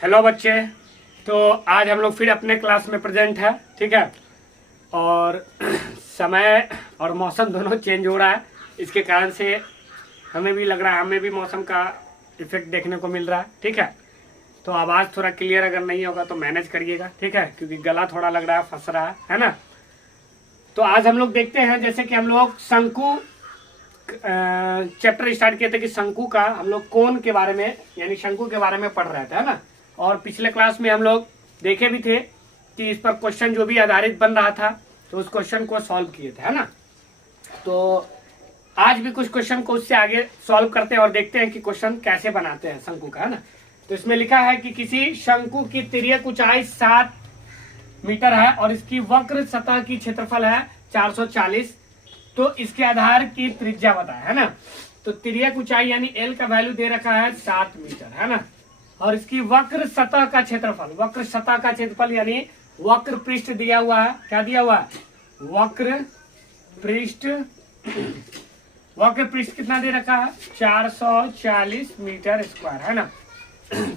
Hello बच्चे। तो आज हम लोग फिर अपने क्लास में प्रेजेंट है, ठीक है। और समय और मौसम दोनों चेंज हो रहा है, इसके कारण से हमें भी लग रहा है, हमें भी मौसम का इफेक्ट देखने को मिल रहा है, ठीक है। तो आवाज़ थोड़ा क्लियर अगर नहीं होगा तो मैनेज करिएगा, ठीक है, क्योंकि गला थोड़ा लग रहा है, फंस रहा है ना। तो आज हम लोग देखते हैं, जैसे कि हम लोग शंकु चैप्टर स्टार्ट किए थे कि शंकु का हम लोग कोण के बारे में यानी शंकु के बारे में पढ़ रहे थे, है ना। और पिछले क्लास में हम लोग देखे भी थे कि इस पर क्वेश्चन जो भी आधारित बन रहा था तो उस क्वेश्चन को सॉल्व किए थे, है ना। तो आज भी कुछ क्वेश्चन को उससे आगे सॉल्व करते हैं और देखते हैं कि क्वेश्चन कैसे बनाते हैं शंकु का, है ना। तो इसमें लिखा है कि किसी शंकु की तिर्यक ऊंचाई 7 मीटर है और इसकी वक्र सतह की क्षेत्रफल है 440, तो इसके आधार की त्रिज्या बताए, है ना। तो तिर्यक ऊंचाई यानी एल का वैल्यू दे रखा है 7 मीटर, है ना। और इसकी वक्र सतह का क्षेत्रफल, वक्र सतह का क्षेत्रफल यानी वक्र पृष्ठ दिया हुआ है, क्या दिया हुआ है, वक्र पृष्ठ। वक्र पृष्ठ कितना दे रखा है, 440 मीटर स्क्वायर, है ना।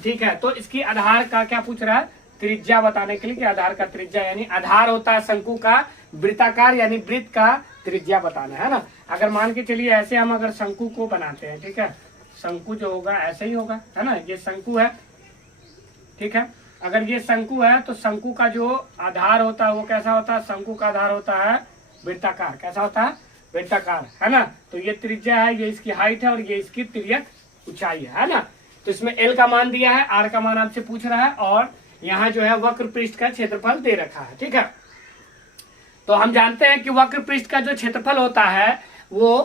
ठीक है। तो इसकी आधार का क्या पूछ रहा है, त्रिज्या बताने के लिए कि आधार का त्रिज्या यानी आधार होता है शंकु का वृत्ताकार यानी वृत्त का त्रिज्या बताना है ना। अगर मान के चलिए ऐसे हम अगर शंकु को बनाते हैं, ठीक है, शंकु जो होगा ऐसे ही होगा, है ना। ये शंकु है, ठीक है। अगर ये शंकु है तो शंकु का जो आधार होता है वो कैसा होता है, शंकु का आधार होता है वृत्ताकार, कैसा होता है, वृत्ताकार, है ना। तो ये त्रिज्या है, ये इसकी हाइट है और ये इसकी तिर्यक ऊंचाई है ना। तो इसमें एल का मान दिया है, आर का मान आपसे पूछ रहा है और यहाँ जो है वक्र पृष्ठ का क्षेत्रफल दे रखा है, ठीक है। तो हम जानते हैं कि वक्र पृष्ठ का जो क्षेत्रफल होता है वो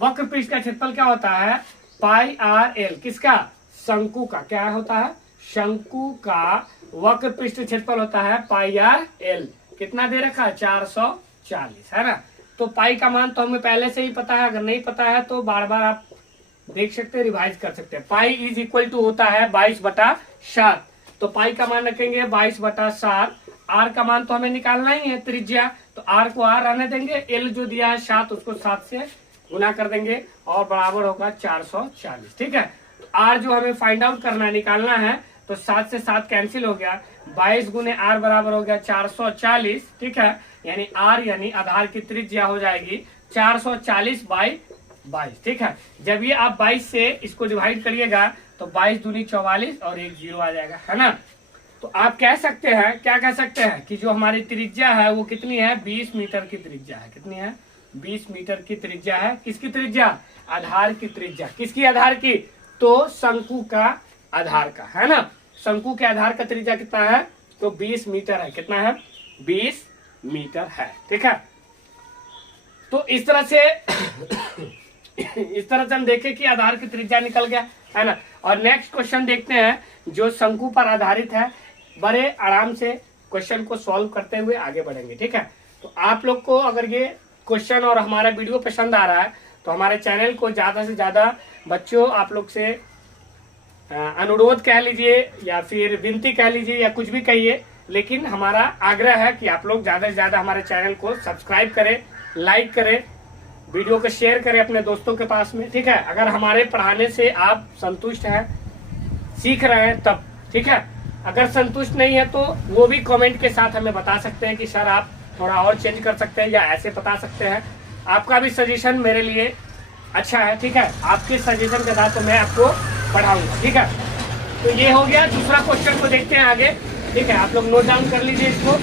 वक्र पृष्ठ का क्षेत्रफल क्या होता है, पाई आर एल, किसका, शंकु का, क्या होता है, शंकु का वक्र पृष्ठ क्षेत्रफल होता है पाई आर एल। कितना दे रखा है, 440, है ना। तो पाई का मान तो हमें पहले से ही पता है, अगर नहीं पता है तो बार बार आप देख सकते हैं, रिवाइज कर सकते हैं। पाई इज इक्वल टू होता है 22/7। तो पाई का मान रखेंगे 22/7। आर का मान तो हमें निकालना ही है, त्रिज्या, तो आर को आर रहने देंगे, एल जो दिया है 7 उसको 7 से गुना कर देंगे और बराबर होगा 440, ठीक है। तो आर जो हमें फाइंड आउट करना है, निकालना है, तो 7 से 7 कैंसिल हो गया, 22 गुने आर बराबर हो गया 440, ठीक है। यानी आर यानी आधार की त्रिज्या हो जाएगी 440/22, ठीक है। जब ये आप 22 से इसको डिवाइड करिएगा तो 22 दूनी 44 और एक 0 आ जाएगा, है ना। तो आप कह सकते हैं, क्या कह सकते हैं कि जो हमारी त्रिज्या है वो कितनी है, 20 मीटर की त्रिज्या है। कितनी है, 20 मीटर की त्रिज्या है। किसकी त्रिज्या, आधार की त्रिज्या। किसकी आधार की, तो शंकु का आधार का, है ना। शंकु के आधार का त्रिज्या कितना है, तो 20 मीटर है। कितना है, 20 मीटर है, ठीक है। तो इस तरह से इस तरह से हम देखें कि आधार की त्रिज्या निकल गया, है ना। और नेक्स्ट क्वेश्चन देखते हैं जो शंकु पर आधारित है। बड़े आराम से क्वेश्चन को सॉल्व करते हुए आगे बढ़ेंगे, ठीक है। तो आप लोग को अगर ये क्वेश्चन और हमारा वीडियो पसंद आ रहा है तो हमारे चैनल को ज्यादा से ज्यादा बच्चों आप लोग से अनुरोध कह लीजिए या फिर विनती कह लीजिए या कुछ भी कहिए, लेकिन हमारा आग्रह है कि आप लोग ज्यादा से ज्यादा हमारे चैनल को सब्सक्राइब करें, लाइक करें, वीडियो को शेयर करें अपने दोस्तों के पास में, ठीक है। अगर हमारे पढ़ाने से आप संतुष्ट हैं, सीख रहे हैं तब, ठीक है। अगर संतुष्ट नहीं है तो वो भी कमेंट के साथ हमें बता सकते हैं कि सर आप थोड़ा और चेंज कर सकते हैं या ऐसे बता सकते हैं। आपका भी सजेशन मेरे लिए अच्छा है, ठीक है। आपके सजेशन के साथ तो मैं आपको पढ़ाऊंगा, ठीक है। तो ये हो गया। दूसरा क्वेश्चन को देखते हैं आगे, ठीक है। आप लोग नोट डाउन कर लीजिए इसको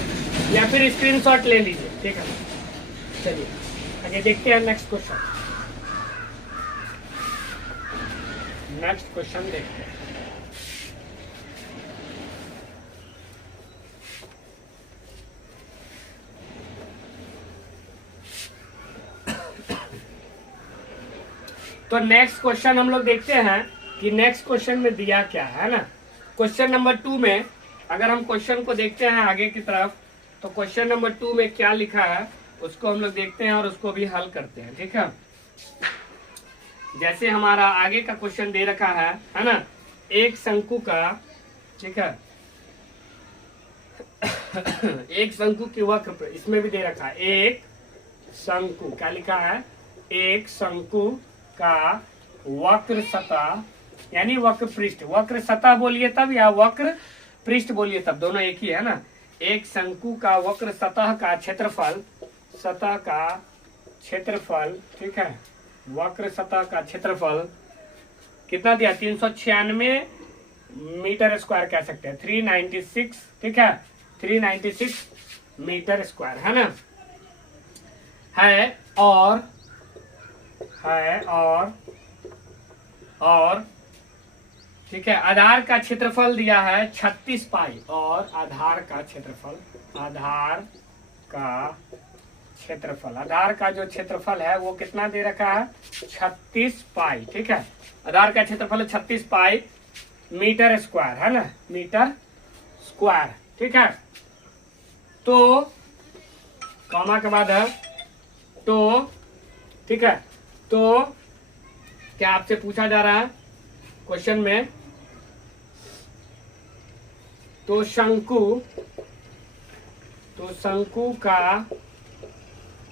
या फिर स्क्रीनशॉट ले लीजिए, ठीक है। चलिए आगे देखते हैं नेक्स्ट क्वेश्चन। नेक्स्ट क्वेश्चन देखते हैं। तो नेक्स्ट क्वेश्चन हम लोग देखते हैं कि नेक्स्ट क्वेश्चन में दिया क्या है ना। क्वेश्चन नंबर 2 में अगर हम क्वेश्चन को देखते हैं आगे की तरफ, तो क्वेश्चन नंबर 2 में क्या लिखा है उसको हम लोग देखते हैं और उसको भी हल करते हैं, ठीक है। जैसे हमारा आगे का क्वेश्चन दे रखा है ना, एक शंकु का, ठीक है, एक शंकु की वक्र, इसमें भी दे रखा है एक शंकु, क्या लिखा है, एक शंकु का वक्र सतह यानी वक्र पृष्ठ, वक्र सतह बोलिए तब, या वक्र पृष्ठ बोलिए तब, दोनों एक ही है ना। एक शंकु का वक्र सतह का क्षेत्रफल, सतह का क्षेत्रफल, ठीक है, वक्र सतह का क्षेत्रफल कितना दिया, 396 मीटर स्क्वायर कह सकते हैं, 396, ठीक है, 396 मीटर स्क्वायर है ना, है। और ठीक है, आधार का क्षेत्रफल दिया है 36 पाई, और आधार का क्षेत्रफल, आधार का जो क्षेत्रफल है वो कितना दे रखा है, 36 पाई, ठीक है। आधार का क्षेत्रफल 36 पाई मीटर स्क्वायर है ना, मीटर स्क्वायर, ठीक है। तो कॉमा के बाद है तो, ठीक है। तो क्या आपसे पूछा जा रहा है क्वेश्चन में, तो शंकु का,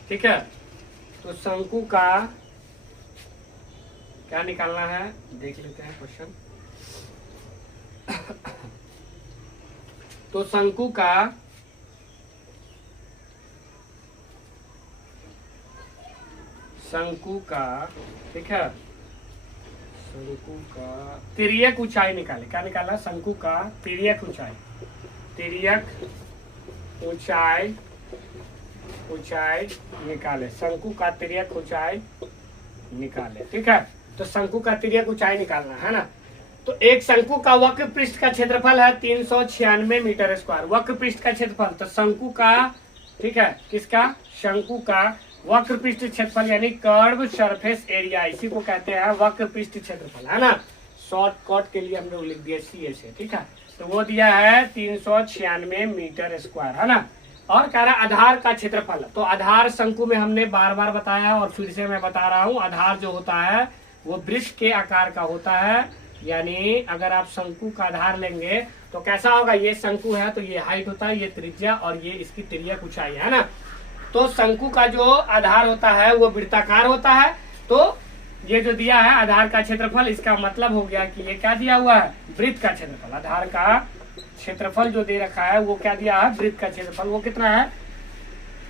ठीक है, तो शंकु का क्या निकालना है, देख लेते हैं क्वेश्चन। तो शंकु का ठीक है, शंकु का तिर्यक ऊंचाई निकाले, क्या निकाला, शंकु का तिर्यक ऊंचाई निकाले, शंकु का तिर्यक ऊंचाई निकाले, ठीक है। तो शंकु का तिर्यक ऊंचाई निकालना है ना। तो एक शंकु का वक्र पृष्ठ का क्षेत्रफल है 396 मीटर स्क्वायर, वक्र पृष्ठ का क्षेत्रफल, तो शंकु का, ठीक है, किसका, शंकु का वक्र पृष्ठ क्षेत्रफल यानी कर्व सरफेस एरिया, इसी को कहते हैं वक्र पृष्ठ क्षेत्रफल, है ना। शॉर्टकट के लिए हम लोग लिख दिए सी से, ठीक है। तो वो दिया है 396 मीटर स्क्वायर, है ना। और कह रहा आधार का क्षेत्रफल, तो आधार शंकु में हमने बार बार बताया और फिर से मैं बता रहा हूँ, आधार जो होता है वो वृत्त के आकार का होता है। यानी अगर आप शंकु का आधार लेंगे तो कैसा होगा, ये शंकु है तो ये हाइट होता है, ये त्रिज्या, और ये इसकी तिर्यक ऊंचाई है ना। तो शंकु का जो आधार होता है वो वृत्ताकार होता है। तो ये जो दिया है आधार का क्षेत्रफल, इसका मतलब हो गया कि ये क्या दिया हुआ है, वृत्त का क्षेत्रफल। आधार का क्षेत्रफल जो दे रखा है वो क्या दिया है, वृत्त का क्षेत्रफल, वो कितना है,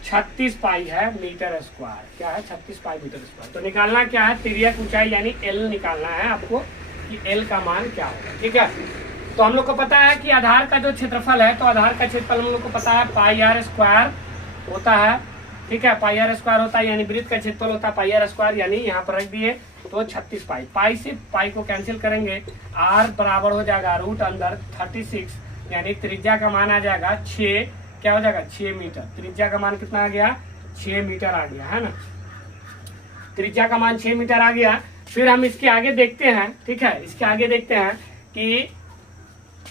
36 पाई है मीटर स्क्वायर, क्या है, 36 पाई मीटर स्क्वायर। तो निकालना क्या है, तिर्यक ऊंचाई यानी एल निकालना है आपको, कि एल का मान क्या होगा, ठीक है। तो हम लोग को पता है कि आधार का जो क्षेत्रफल है, तो आधार का क्षेत्रफल हम लोग को पता है पाई आर स्क्वायर होता है, ठीक है, पाई आर स्क्वायर होता है, यानी वृत्त का क्षेत्रफल होता है पाई आर स्क्वायर, यानी यहाँ पर रख दिए तो 36 पाई, पाई से पाई को कैंसिल करेंगे, आर बराबर हो जाएगा रूट अंदर 36, यानी त्रिज्या का मान आ जाएगा 6, क्या हो जाएगा, 6 मीटर। त्रिज्या का मान कितना आ गया, 6 मीटर आ गया, है ना। त्रिज्या का मान 6 मीटर आ गया। फिर हम इसके आगे देखते हैं, ठीक है, इसके आगे देखते हैं कि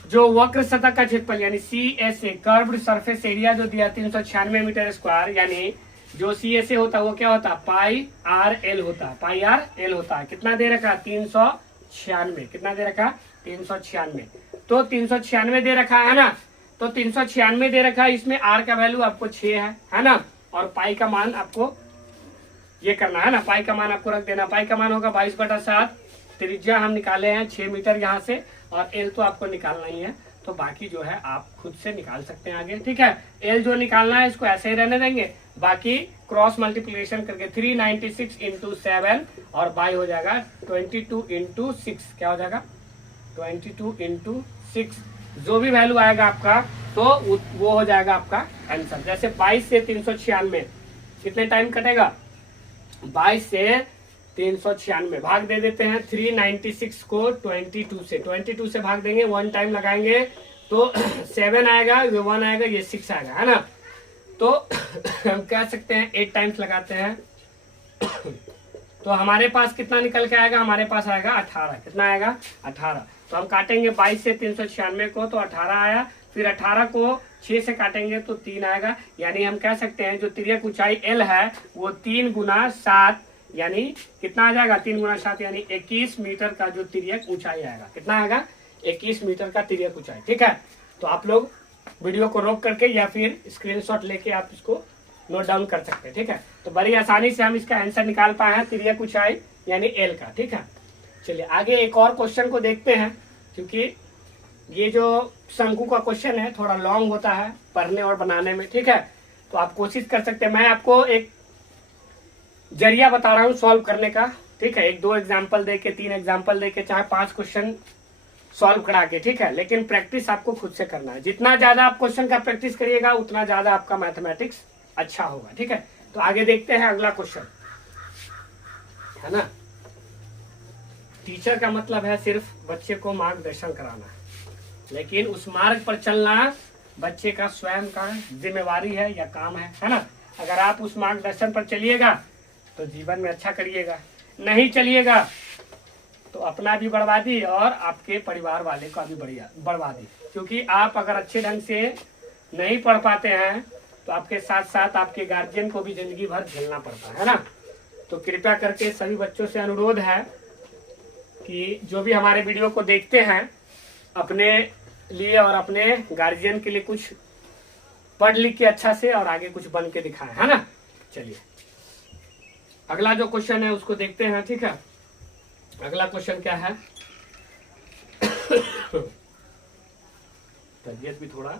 जो वक्र सतह का क्षेत्रफल यानी CSA, कर्व्ड सरफेस एरिया जो दिया 396 मीटर स्क्वायर, यानी जो CSA होता है वो क्या होता है, पाई आर एल होता है, पाई आर एल होता है। कितना दे रखा, 396, कितना दे रखा, 396। तो 396 दे रखा है ना, तो 396 दे रखा है, इसमें आर का वैल्यू आपको 6 है ना, और पाई का मान आपको ये करना है ना, पाई का मान आपको रख देना, पाई का मान होगा 22/7, त्रिज्या हम निकाले हैं 6 मीटर यहाँ से, और एल तो आपको निकालना ही है, तो बाकी जो है आप खुद से निकाल सकते हैं आगे, ठीक है। एल जो निकालना है इसको ऐसे ही रहने देंगे, बाकी क्रॉस मल्टीप्लिकेशन करके 396 × 7 और बाई हो जाएगा 22 × 6, क्या हो जाएगा, 22 × 6, जो भी वैल्यू आएगा आपका तो वो हो जाएगा आपका आंसर। जैसे 22 से 396 कितने टाइम कटेगा, 22 से 396 भाग दे देते हैं, 396 को 22 से भाग देंगे, 1 टाइम लगाएंगे तो 7 आएगा, ये 1 आएगा, ये 6 आएगा, है ना। तो हम कह सकते हैं 8 टाइम्स लगाते हैं तो हमारे पास कितना निकल के आएगा, हमारे पास आएगा 18, कितना आएगा, 18। तो हम काटेंगे 22 से 396 को, तो 18 आया, फिर 18 को 6 से काटेंगे तो 3 आएगा, यानी हम कह सकते हैं जो तिर्यक ऊंचाई L है वो 3 × 7, यानी कितना आ जाएगा, 3 × 7 यानी 21 मीटर का जो तिर्यक ऊंचाई आएगा, कितना आएगा, 21 मीटर का तिर्यक ऊंचाई, ठीक है। तो आप लोग वीडियो को रोक करके या फिर स्क्रीनशॉट लेके आप इसको नोट डाउन कर सकते हैं, ठीक है। तो बड़ी आसानी से हम इसका आंसर निकाल पाए हैं, तिर्यक ऊंचाई यानी एल का, ठीक है। चलिए आगे एक और क्वेश्चन को देखते हैं, क्योंकि ये जो शंकु का क्वेश्चन है थोड़ा लॉन्ग होता है पढ़ने और बनाने में, ठीक है। तो आप कोशिश कर सकते हैं, मैं आपको एक जरिया बता रहा हूँ सॉल्व करने का, ठीक है। 1-2 एग्जाम्पल दे के, 3 एग्जाम्पल दे के, चाहे 5 क्वेश्चन सॉल्व करा के, ठीक है। लेकिन प्रैक्टिस आपको खुद से करना है। जितना ज्यादा आप क्वेश्चन का प्रैक्टिस करिएगा उतना ज्यादा आपका मैथमेटिक्स अच्छा होगा, ठीक है। तो आगे देखते हैं अगला क्वेश्चन, है ना। टीचर का मतलब है सिर्फ बच्चे को मार्गदर्शन कराना, लेकिन उस मार्ग पर चलना बच्चे का स्वयं का जिम्मेवारी है या काम है ना। अगर आप उस मार्गदर्शन पर चलिएगा तो जीवन में अच्छा करिएगा, नहीं चलिएगा तो अपना भी बर्बादी और आपके परिवार वाले का भी बर्बादी। क्योंकि आप अगर अच्छे ढंग से नहीं पढ़ पाते हैं तो आपके साथ साथ आपके गार्जियन को भी जिंदगी भर झेलना पड़ता है ना। तो कृपया करके सभी बच्चों से अनुरोध है कि जो भी हमारे वीडियो को देखते हैं अपने लिए और अपने गार्जियन के लिए कुछ पढ़ लिख के अच्छा से और आगे कुछ बन के दिखाएं, है ना। चलिए अगला जो क्वेश्चन है उसको देखते हैं, ठीक है। अगला क्वेश्चन क्या है तबीयत भी थोड़ा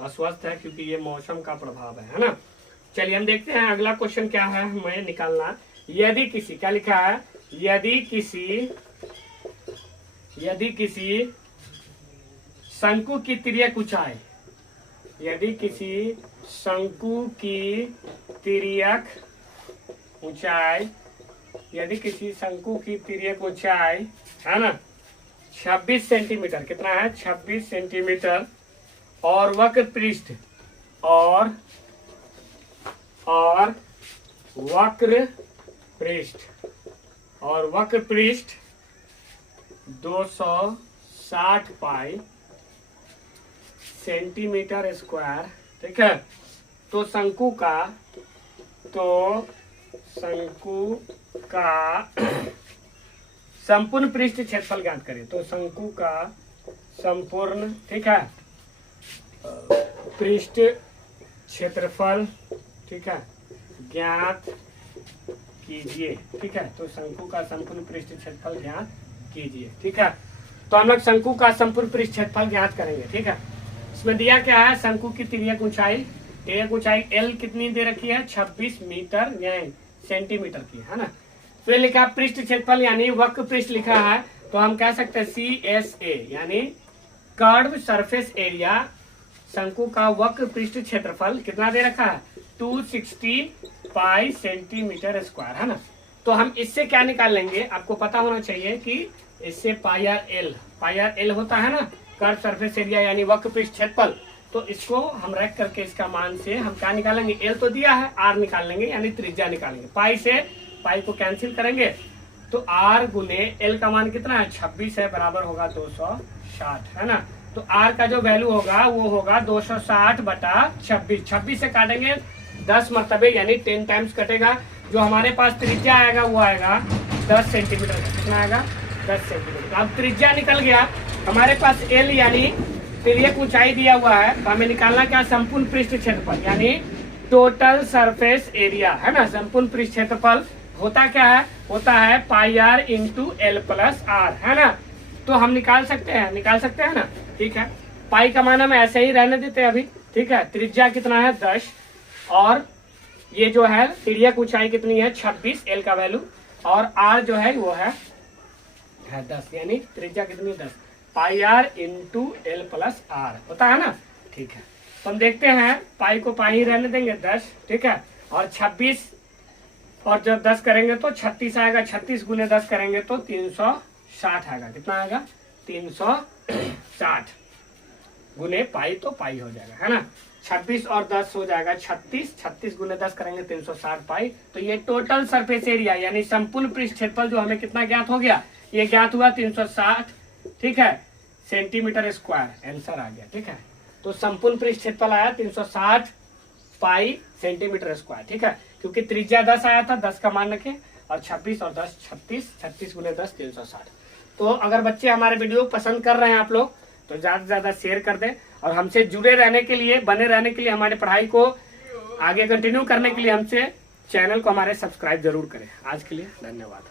अस्वस्थ है क्योंकि ये मौसम का प्रभाव है ना। चलिए हम देखते हैं अगला क्वेश्चन क्या है हमें निकालना। यदि किसी, क्या लिखा है, यदि किसी शंकु की तिर्यक ऊंचाई, यदि किसी शंकु की तिर्यक ऊंचाई, यदि किसी शंकु की तिर्यक ऊंचाई, है ना, 26 सेंटीमीटर, कितना है 26 सेंटीमीटर, और वक्र पृष्ठ और वक्र पृष्ठ 260 पाई सेंटीमीटर स्क्वायर, ठीक है। तो शंकु का संपूर्ण पृष्ठ क्षेत्रफल ज्ञात करें। तो शंकु का संपूर्ण, ठीक है, पृष्ठ क्षेत्रफल, ठीक है, ज्ञात कीजिए, ठीक है। तो शंकु का संपूर्ण पृष्ठ क्षेत्रफल ज्ञात कीजिए, ठीक है। तो हम लोग शंकु का संपूर्ण पृष्ठ क्षेत्रफल ज्ञात करेंगे, ठीक है। इसमें दिया क्या है, शंकु की तिर्यक ऊंचाई L कितनी दे रखी है, 26 मीटर यानी सेंटीमीटर की, है ना। फिर लिखा पृष्ठ क्षेत्रफल यानी वक्र पृष्ठ लिखा है, तो हम कह सकते हैं CSA यानी कर्व सरफेस एरिया। शंकु का वक्र पृष्ठ क्षेत्रफल कितना दे रखा है, 260 पाई सेंटीमीटर स्क्वायर, है ना। तो हम इससे क्या निकाल लेंगे, आपको पता होना चाहिए कि इससे पाई आर एल होता है ना, कर्व सरफेस एरिया यानी वक्र पृष्ठ क्षेत्रफल। तो इसको हम रख करके इसका मान से हम क्या निकालेंगे, एल तो दिया है, आर निकाल लेंगे यानी त्रिज्या निकालेंगे। पाई से पाई को कैंसिल करेंगे तो आर गुने एल का मान कितना है, 26 है, बराबर होगा 260, है ना। तो आर का जो वैल्यू होगा वो होगा 260 बटा 26। 26 से काटेंगे 10 मरतबे यानी 10 टाइम्स कटेगा। जो हमारे पास त्रिज्या आएगा वो आएगा 10 सेंटीमीटर का। कितना आएगा, 10 सेंटीमीटर। अब त्रिज्या निकल गया, हमारे पास एल यानी तिर्यक ऊंचाई दिया हुआ है, तो हमें निकालना क्या, संपूर्ण पृष्ठ क्षेत्रफल यानी टोटल सरफेस एरिया, है ना। संपूर्ण पृष्ठ क्षेत्रफल होता क्या है, होता है pi r into l plus r, है ना। तो हम निकाल सकते हैं ना, ठीक है। पाई का मान हम ऐसे ही रहने देते हैं अभी, ठीक है। त्रिज्या कितना है 10 और ये जो है तिर्यक ऊंचाई कितनी है 26, एल का वैल्यू, और आर जो है वो है 10 यानी त्रिज्या कितनी है 10, pi r into l plus r होता है ना, ठीक है। तो हम देखते हैं पाई को पाई ही रहने देंगे 10, ठीक है। और 26 और जब 10 करेंगे तो 36 आएगा, 36 गुने 10 करेंगे तो 360 आएगा। कितना आएगा, 360 गुने पाई तो पाई हो जाएगा, है ना। 26 और 10 हो जाएगा 36, 36 गुने 10 करेंगे 360 पाई। तो ये टोटल सरफेस एरिया यानी संपूर्ण पृष्ठ क्षेत्रफल जो हमें कितना ज्ञात हो गया, ये ज्ञात हुआ 360, ठीक है, सेंटीमीटर स्क्वायर, आंसर आ गया, ठीक है। तो संपूर्ण पृष्ठ क्षेत्रफल आया 360 पाई सेंटीमीटर स्क्वायर, ठीक है। क्योंकि त्रिज्या 10 आया था, 10 का मान रखे, और 26 और 10 36, 36 गुने 10 360। तो अगर बच्चे हमारे वीडियो पसंद कर रहे हैं आप लोग तो ज्यादा से ज्यादा शेयर कर दें, और हमसे जुड़े रहने के लिए, बने रहने के लिए, हमारे पढ़ाई को आगे कंटिन्यू करने के लिए हमसे चैनल को हमारे सब्सक्राइब जरूर करें। आज के लिए धन्यवाद।